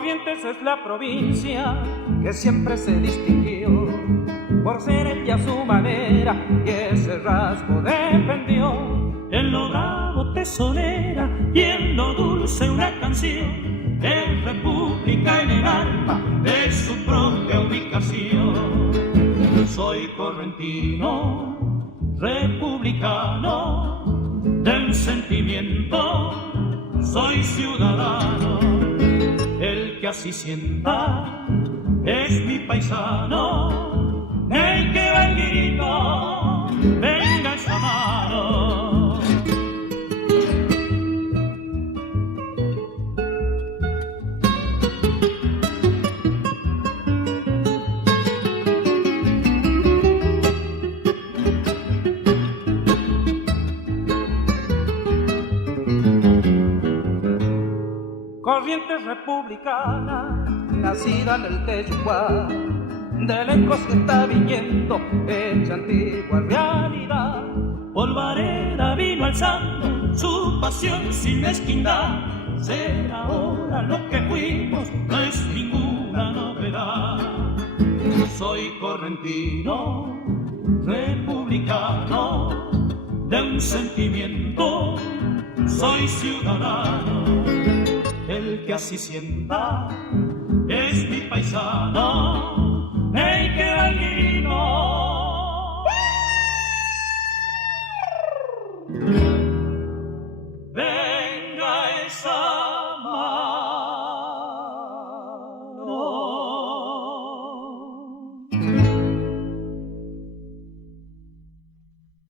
Corrientes es la provincia que siempre se distinguió por ser ella a su manera y ese rasgo defendió. En lo bravo tesonera y en lo dulce una canción, en república en el alma de su propia ubicación. Soy correntino, republicano, del sentimiento, soy ciudadano. El que así sienta es mi paisano, el que va el grito, venga esa mano. Corrientes republicana, nacida en el Teyuguá, de lejos que está viniendo hecha antigua realidad. Polvareda vino alzando su pasión sin mezquindad. Ser ahora lo que fuimos no es ninguna novedad. Soy correntino, republicano, de un sentimiento, soy ciudadano. El que así sienta es mi paisano, el que da el grito. Venga esa